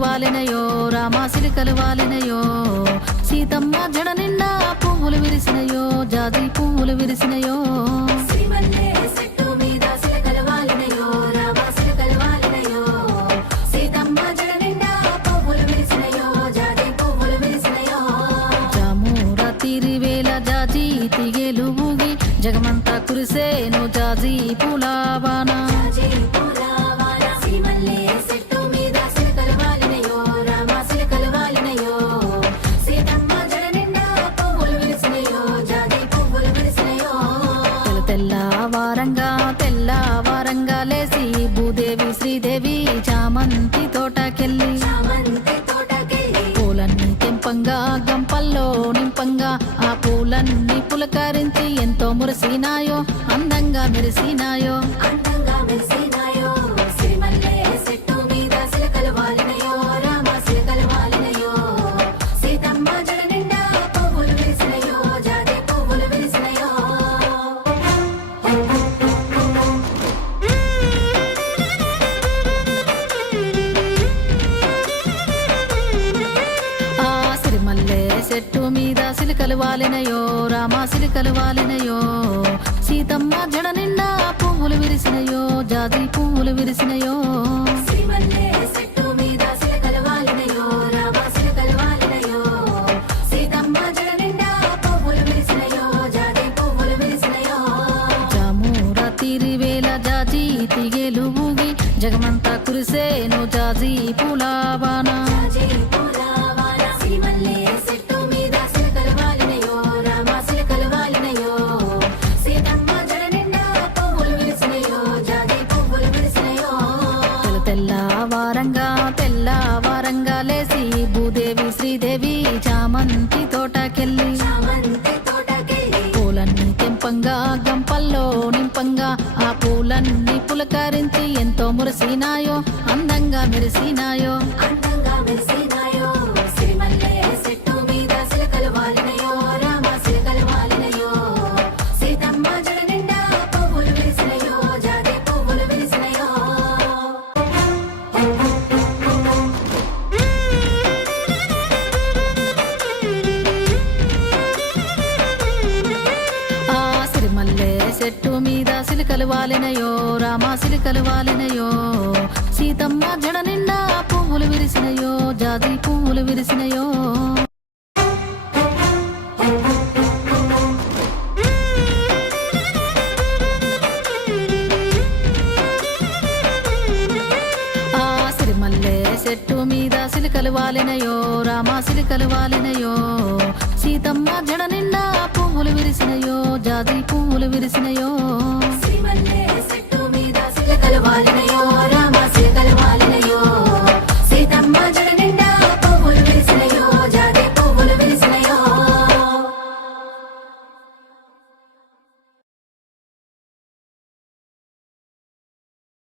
వాలినయో రామ సిలికలు వాలినయో సీతమ్మ జడ నిండా పువ్వులు విరిసినయో జాజి పువ్వులు విరిసినయో తిగేలు ఊగి జగమంతా కురిసేను జాజి పూలవాన తెల్లవారంగా లేసి భూదేవి శ్రీదేవి చామంతి తోటకెళ్ళి పూలన్నీ తెంపంగా గంపల్లో నింపంగా ఆ పూలన్నీ పులకరించి ఎంతో మురిసినాయో అందంగా మెరిసినాయో చెట్టు మీద సిలికలు వాలినయో రామ సిలికలు వాలినయో సీతమ్మ జడ నిండా పువ్వులు విరిసినయో జాజి పువ్వులు విరిసినయో జామురాతిరివేళ జాజి తిగేలు ఊగి జగమంతా కురిసేను జాజి పూలవాన తెల్లవారంగా లేసి భూదేవి శ్రీదేవి చామంతి తోటకెళ్ళి పూలన్నీ తెంపంగా గంపల్లో నింపంగా ఆ పూలన్నీ పులకరించి ఎంతో మురిసినాయో అందంగా మెరిసినాయో చెట్టు మీద సిలికలు వాలినయో రామ సిలికలు వాలినయో సీతమ్మ జడ నిండా పువ్వులు విరిసినయో జాజి పువ్వులు విరిసినయో చెట్టు మీద సిలికలు వాలినయో రామ సిలికలు వాలినయో సీతమ్మ జడ నిండా పువ్వులు విరిసినయో జాజి పువ్వులు విరిసినయో